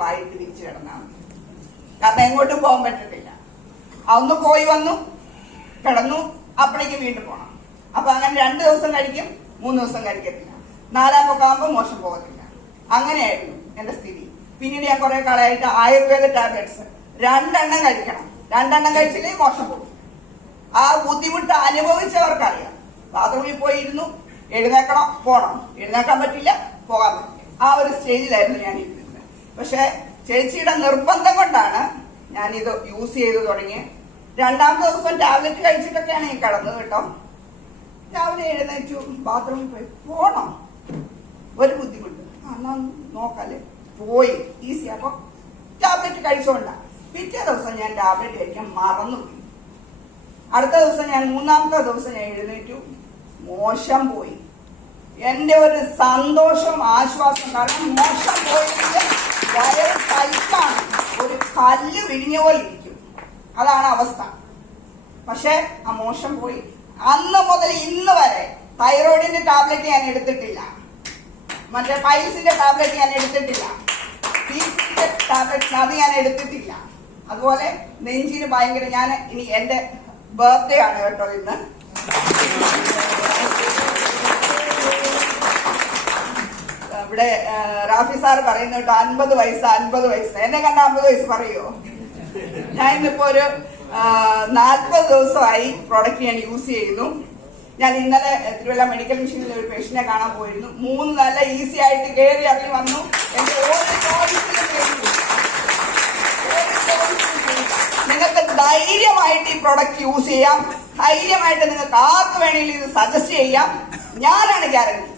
പായിട്ട് തിരിച്ചു കിടന്നാണ്. കാരണം എങ്ങോട്ടും പോകാൻ പറ്റത്തില്ല. അന്ന് പോയി വന്നു കിടന്നു, അപ്പോഴേക്ക് വീണ്ടും പോകണം. അപ്പൊ അങ്ങനെ 2 ദിവസം കഴിക്കും, 3 ദിവസം കഴിക്കത്തില്ല, 4-മൊക്കെ ആകുമ്പോൾ മോശം പോകത്തില്ല. അങ്ങനെയായിരുന്നു എന്റെ സ്ഥിതി. പിന്നീട് ഞാൻ കുറെ കാലമായിട്ട് ആയുർവേദ ടാബ്ലറ്റ്സ് 2 എണ്ണം കഴിക്കണം. 2 എണ്ണം കഴിച്ചില്ലെങ്കിൽ മോശം പോകും. ആ ബുദ്ധിമുട്ട് അനുഭവിച്ചവർക്കറിയാം. ബാത്റൂമിൽ പോയി ഇരുന്നു, എഴുന്നേക്കണം, പോകണം, എഴുന്നേക്കാൻ പറ്റില്ല, പോകാൻ പറ്റില്ല. ആ ഒരു സ്റ്റേജിലായിരുന്നു ഞാൻ ഇരുന്നത്. പക്ഷെ ചേച്ചിയുടെ നിർബന്ധം കൊണ്ടാണ് ഞാനിത് യൂസ് ചെയ്ത് തുടങ്ങി. 2-ാമത്തെ ദിവസം ടാബ്ലറ്റ് കഴിച്ചിട്ടൊക്കെയാണ് ഈ കിടന്നത് കേട്ടോ. രാവിലെ എഴുന്നേറ്റു, ബാത്റൂമിൽ പോയി, പോണം, ഒരു ബുദ്ധിമുട്ട്, എന്നാ നോക്കാല്ലേ, പോയി ഈസി. അപ്പൊ ടാബ്ലറ്റ് കഴിച്ചോണ്ട. പിറ്റേ ദിവസം ഞാൻ ടാബ്ലറ്റ് കഴിക്കാൻ മറന്നുപോയി. അടുത്ത ദിവസം 3-ാമത്തെ ദിവസം ഞാൻ എഴുന്നേറ്റു, മോശം പോയി. എന്റെ ഒരു സന്തോഷം, ആശ്വാസം. കാരണം മോശം പോയിട്ട് വയറ് കൽക്കാണ്, ഒരു കല്ല് വിഴിഞ്ഞ പോലെ ഇരിക്കും. അതാണ് അവസ്ഥ. പക്ഷെ ആ മോശം പോയി. അന്ന് മുതൽ ഇന്ന് വരെ തൈറോയിഡിന്റെ ടാബ്ലറ്റ് ഞാൻ എടുത്തിട്ടില്ല, മറ്റേ പൈൽസിന്റെ ടാബ്ലറ്റ് ഞാൻ എടുത്തിട്ടില്ല, ബിപിന്റെ ടാബ്ലറ്റ് അത് ഞാൻ എടുത്തിട്ടില്ല. അതുപോലെ നെഞ്ചിന് ഭയങ്കര, ഞാൻ ഇനി എന്റെ ബർത്ത്ഡേ ആണ് കേട്ടോ ഇന്ന്. ഇവിടെ റാഫി സാർ പറയുന്നു കേട്ടോ 50 വയസ്സ് 50 വയസ്സ്. എന്നെ കണ്ട 50 വയസ്സ് പറയുമോ? ഞാൻ ഇന്നിപ്പോ ഒരു 40 ദിവസമായി പ്രോഡക്റ്റ് ഞാൻ യൂസ് ചെയ്യുന്നു. ഞാൻ ഇന്നലെ തിരുവല്ല മെഡിക്കൽ മിഷനിൽ ഒരു പേഷ്യന്റിനെ കാണാൻ പോയിരുന്നു. 3 നല്ല ഈസി ആയിട്ട് കയറി ഇറങ്ങി വന്നു. എന്റെ ഓരോ നിങ്ങൾക്ക് ധൈര്യമായിട്ട് ഈ പ്രോഡക്റ്റ് യൂസ് ചെയ്യാം. ധൈര്യമായിട്ട് നിങ്ങൾക്ക് ആർക്ക് വേണമെങ്കിലും ഇത് സജസ്റ്റ് ചെയ്യാം. ഞാനാണ് guarantee.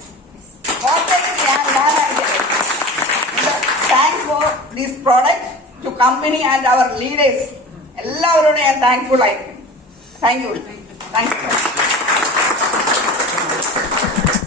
Thanks for this product to company and our leaders. എല്ലാവരോടും ഞാൻ താങ്ക്ഫുൾ ആയിരിക്കും. Thank U.